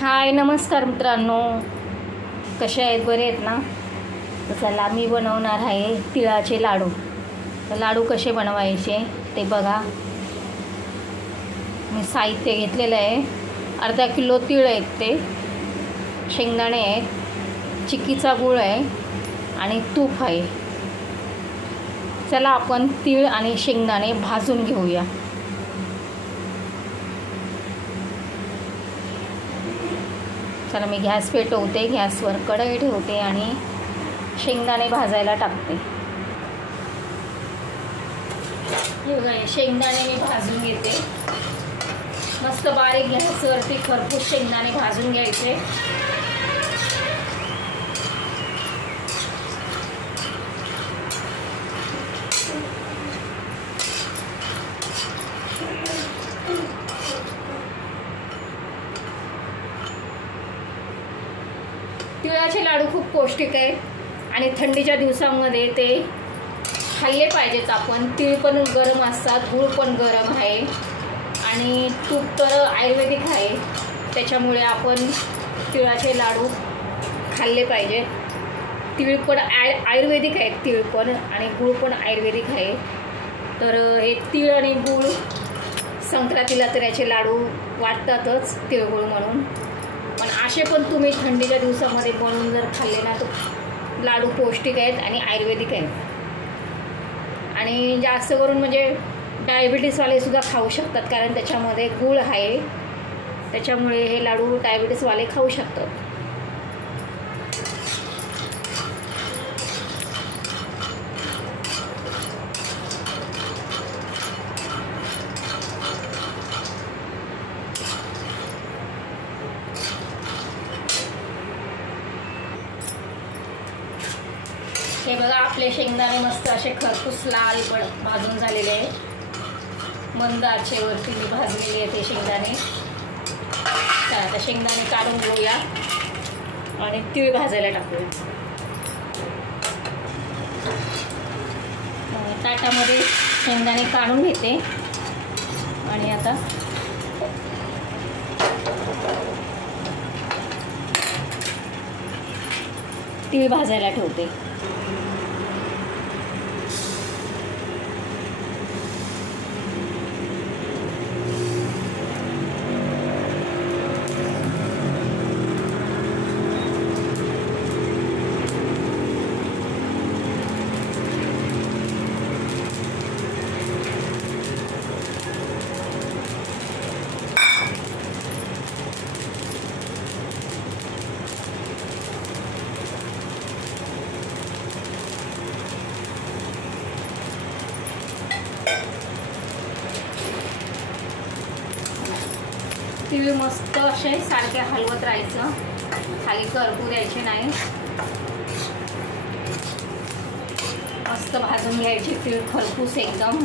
हाय नमस्कार मित्रांनो, कसे आहेत? बरे आहेत ना? तर चला मी बनवणार आहे तिळाचे लाडू. तर लाडू कसे बनवायचे ते बघा. मी साहित्य घेतलेलं आहे. अर्धा किलो तीळ आहेत, ते शेंगदाणे आहेत, चिक्कीचा गूळ आहे आणि तूप आहे. चला आपण तीळ आणि शेंगदाणे भाजून घेऊया. चला मी गॅस पेटवते, गॅसवर कढई ठेवते आणि शेंगदाणे भाजायला टाकते. शेंगदाणे मी भाजून घेते. मस्त बारीक गॅसवरती खरपूस शेंगदाणे भाजून घ्यायचे. तिळाचे लाडू खूप पौष्टिक आहे आणि थंडीच्या दिवसांमध्ये ते खाल्ले पाहिजेत आपण. तीळ पण गरम असतात, गूळ पण गरम आहे आणि तूप तर आयुर्वेदिक आहे. त्याच्यामुळे आपण तिळाचे लाडू खाल्ले पाहिजे. तीळ पण आयुर्वेदिक आहे, तीळ पण आणि गूळ पण आयुर्वेदिक आहे. तर हे तीळ आणि गूळ संक्रांतीला तर याचे लाडू वाटतातच, तिळगुळ म्हणून. पण असे पण तुम्ही थंडीच्या दिवसामध्ये बनवून जर खाल्ले ना तर लाडू पौष्टिक आहेत आणि आयुर्वेदिक आहेत. आणि जास्त करून म्हणजे डायबिटीसवालेसुद्धा खाऊ शकतात, कारण त्याच्यामध्ये गूळ आहे. त्याच्यामुळे हे लाडू डायबिटीसवाले खाऊ शकतात. हे बघा, आपले शेंगदाणे मस्त असे खरपूस लाल भाजून झालेले आहे. मंद आचेवरती मी भाजलेले आहे ते शेंगदाणे. आता शेंगदाणे काढून घेऊया आणि तीळ भाजायला टाकूया. ताटामध्ये शेंगदाणे काढून घेते आणि आता तीळ भाजायला ठेवते. तीळ मस्त असे सारखे हलवत राहायचं, खाली करपू द्यायचे नाही. मस्त भाजून घ्यायचे तीळ खरपूस एकदम.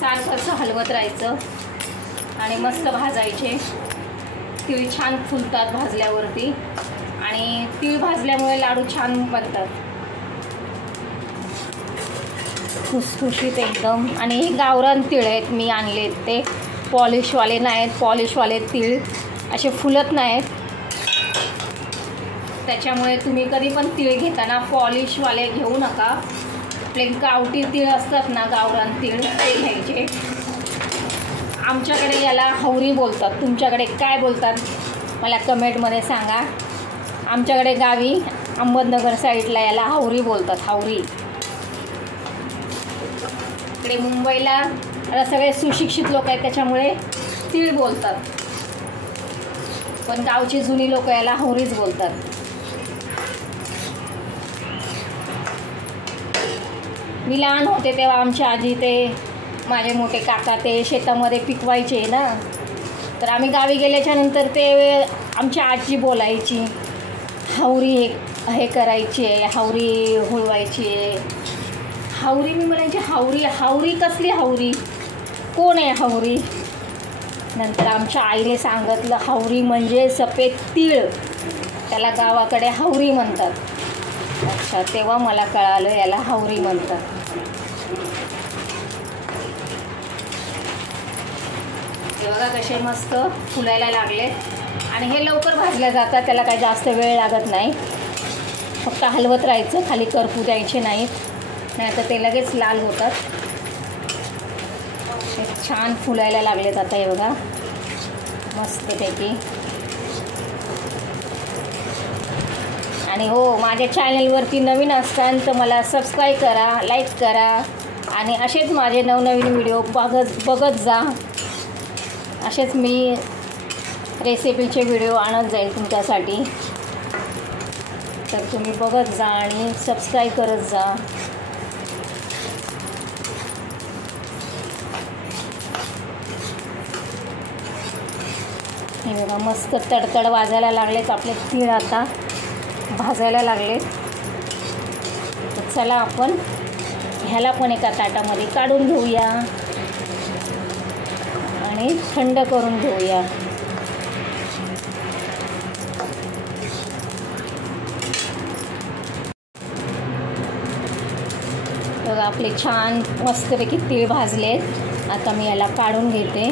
सारखं असं हलवत राहायचं आणि मस्त भाजायचे. तीळ छान फुलतात भाजल्यावरती आणि तीळ भाजल्यामुळे लाडू छान बनतात, खुसखुशीत एकदम. आणि हे गावरान तीळ आहेत, मी आणलेत ते पॉलिशवाले नाहीत. पॉलिशवाले तीळ असे फुलत नाहीत. त्याच्यामुळे तुम्ही कधी पण तीळ घेताना पॉलिशवाले घेऊ नका. आपले गावठी तीळ असतात ना, गावरान तीळ, ते घ्यायचे. आमच्याकडे याला हावरी बोलतात. तुमच्याकडे काय बोलतात मला कमेंटमध्ये सांगा. आमच्याकडे गावी अहमदनगर साईडला याला हावरी बोलतात, हावरी. इकडे मुंबईला आता सगळे सुशिक्षित लोक आहेत, त्याच्यामुळे तीळ बोलतात. पण गावची जुनी लोक याला हावरीच बोलतात. मी लहान होते तेव्हा आमच्या आजी ते माझे मोठे काका ते शेतामध्ये पिकवायचे ना, तर आम्ही गावी गेल्याच्या नंतर ते आमची आजी बोलायची, हावरी हे करायची आहे, हावरी हुळवायची आहे. हावरी मी म्हणायची, हावरी हावरी कसली हावरी, कोण आहे हावरी? नंतर आमच्या आईने सांगितलं हावरी म्हणजे सफेद तीळ, त्याला गावाकडे हावरी म्हणतात. अच्छा, तेव्हा मला कळालं याला हावरी म्हणतात. हे बघा कसे मस्त फुलायला लागलेत आणि हे लवकर भाजल्या जातात, त्याला काही जास्त वेळ लागत नाही. फक्त हलवत राहायचं, खाली करपू द्यायचे नाहीत, नाही तर ते लगेच लाल होतात. हे छान फुलायला लागलेत आता हे बघा मस्तपैकी. आणि हो, माझ्या चॅनलवरती नवीन असताल तर मला सबस्क्राईब करा, लाईक करा आणि असेच माझे नवनवीन व्हिडिओ बघत जा. असेच मी रेसिपीचे व्हिडिओ आणत जाईल तुमच्यासाठी, तर तुम्ही बघत जा आणि सबस्क्राईब करत जा. हे बघा मस्त तडतड वाजायला लागलेत आपले तीळ, आता भाजायला लागलेत. तर चला आपण ह्याला पण एका ताटामध्ये काढून घेऊया आणि थंड करून घेऊया. बघा आपले छान मस्तपैकी तीळ भाजलेत. आता मी याला काढून घेते.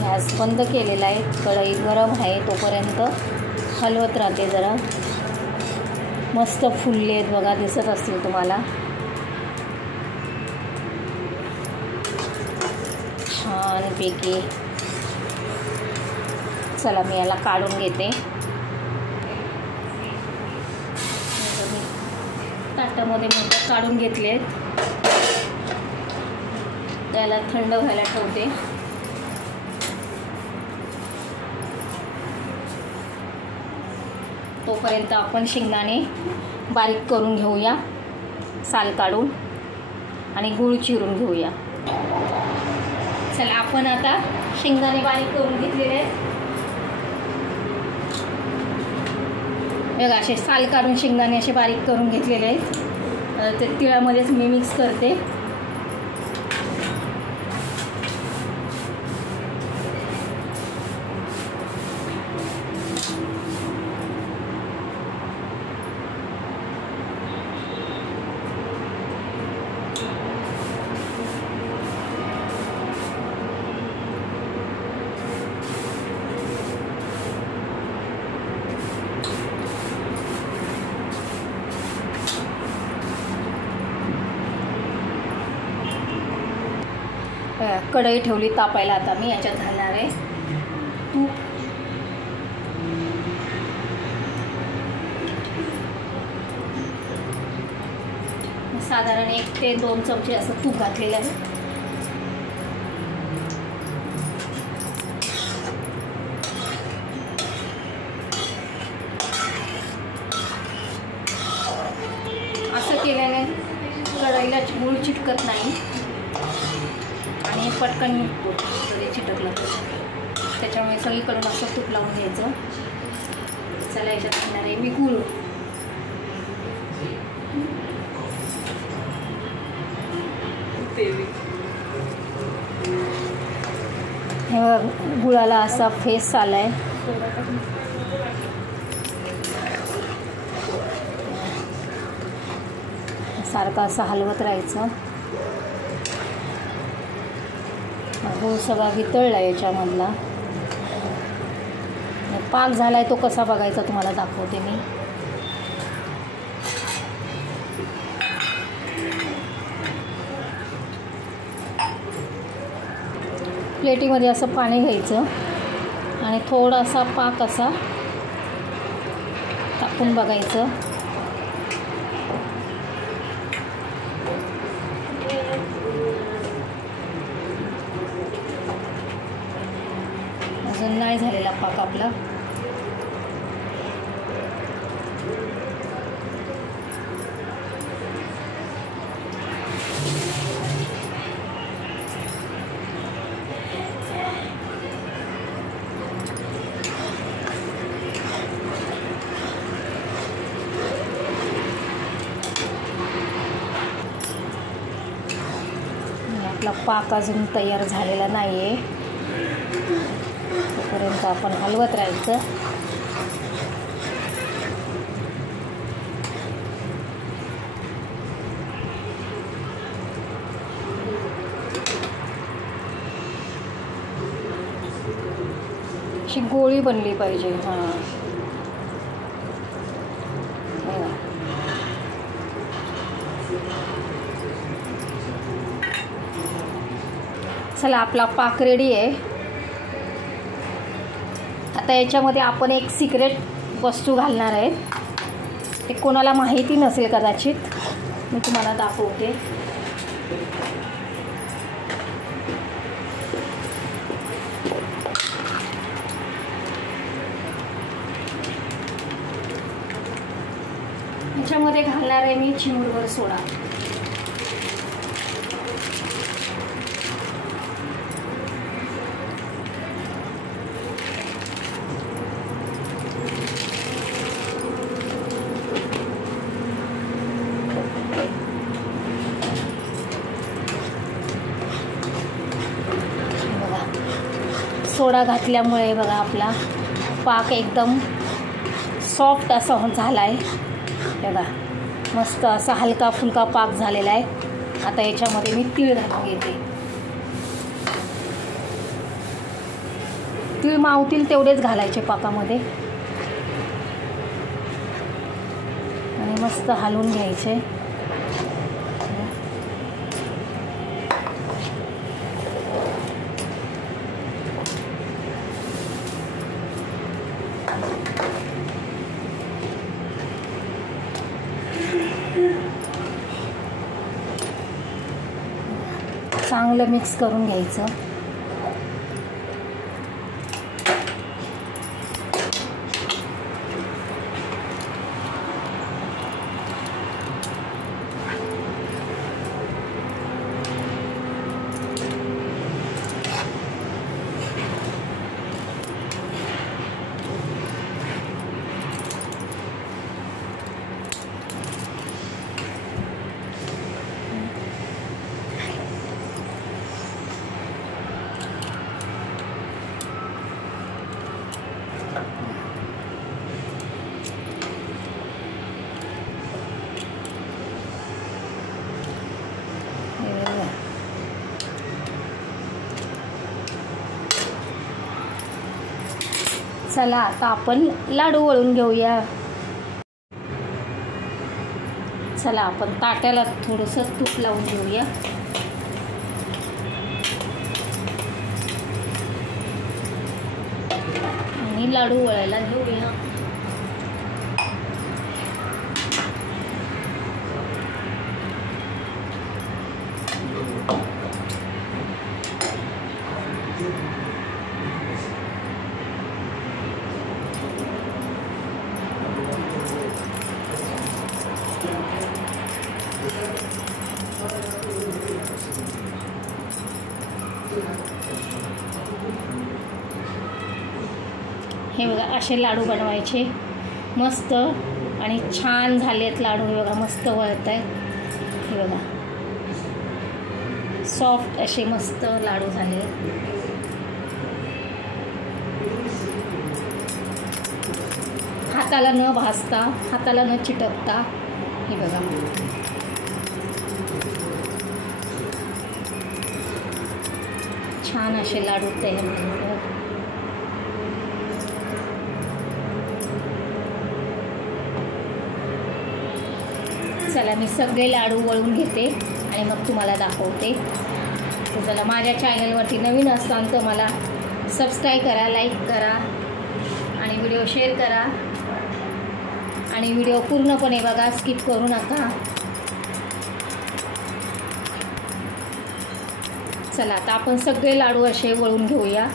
गॅस बंद केलेला आहे, कढई गरम आहे, तोपर्यंत हलवत राहते जरा. मस्त फुलले आहेत बघा, दिसत असतील तुम्हाला छानपैकी. चला मी याला काढून घेते. ताटामध्ये मोठं काढून घेतले, त्याला थंड व्हायला ठेवते. तोपर्यंत आपण शेंगदाणे बारीक करून घेऊया, साल काढून, आणि गूळ चिरून घेऊया. चला आपण आता शेंगदाणे बारीक करून घेतलेले आहेत. बघा असे साल काढून शेंगदाणे असे बारीक करून घेतलेले आहेत. ते तिळामध्येच मी मिक्स करते. कढई ठेवली तापायला. आता मी याच्यात घालणार आहे तूप. साधारण 1 ते 2 चमचे असं तूप घातलेलं आहे. असं केल्याने कढईला गूळ चिटकत नाही आणि पटकन निघतो जरी चिटकलं तर. त्याच्यामुळे सगळीकडून असं तूप लावून घ्यायचं. चला याच्यात घालणार आहे मी गूळ. हे गुळाला असा फेस आलाय. सारखं असं हलवत राहायचं. गूळ सगळा वितळला याच्यामधला. पाक झालाय तो कसा बघायचा तुम्हाला दाखवते मी. प्लेटीमध्ये असं पाणी घ्यायचं आणि थोडासा पाक असा टाकून बघायचं. अजून नाही झालेला पाक आपला. आपला पाक अजून तयार झालेला नाही आहे, तोपर्यंत आपण हलवत राहायचं. अशी गोळी बनली पाहिजे. हां, चला आपला पाक रेडी आहे. आता याच्यामध्ये आपण एक सिक्रेट वस्तू घालणार आहे. ते कोणाला माहिती नसेल कदाचित, मी तुम्हाला दाखवते. याच्यामध्ये घालणार आहे मी चिमूटभर सोडा. सोडा घातल्यामुळे बघा आपला पाक एकदम सॉफ्ट असा झाला आहे. बघा मस्त असा हलका फुलका पाक झालेला आहे. आता याच्यामध्ये मी तीळ घालून घेते. तीळ मावतील तेवढेच घालायचे पाकामध्ये आणि मस्त हलवून घ्यायचे. चांगलं मिक्स करून घ्यायचं. चला आता आपण लाडू वळून घेऊया. चला आपण ताट्याला थोडंसं तूप लावून घेऊया. आणि लाडू वळायला घेऊया. हे बघा असे लाडू बनवायचे मस्त आणि छान झालेत लाडू. हे बघा मस्त वळत आहेत. हे बघा सॉफ्ट असे मस्त लाडू झाले. हाताला न भाजता, हाताला न चिटकता. हे बघा छान असे लाडू तयार झाले. चला मी सगळे लाडू वळून घेते आणि मग तुम्हाला दाखवते. तर चला माझ्या चॅनलवरती नवीन असताल तर मला सबस्क्राईब करा, लाईक करा आणि व्हिडिओ शेअर करा आणि व्हिडिओ पूर्णपणे बघा, स्किप करू नका. चला आता आपण सगळे लाडू असे वळून घेऊया.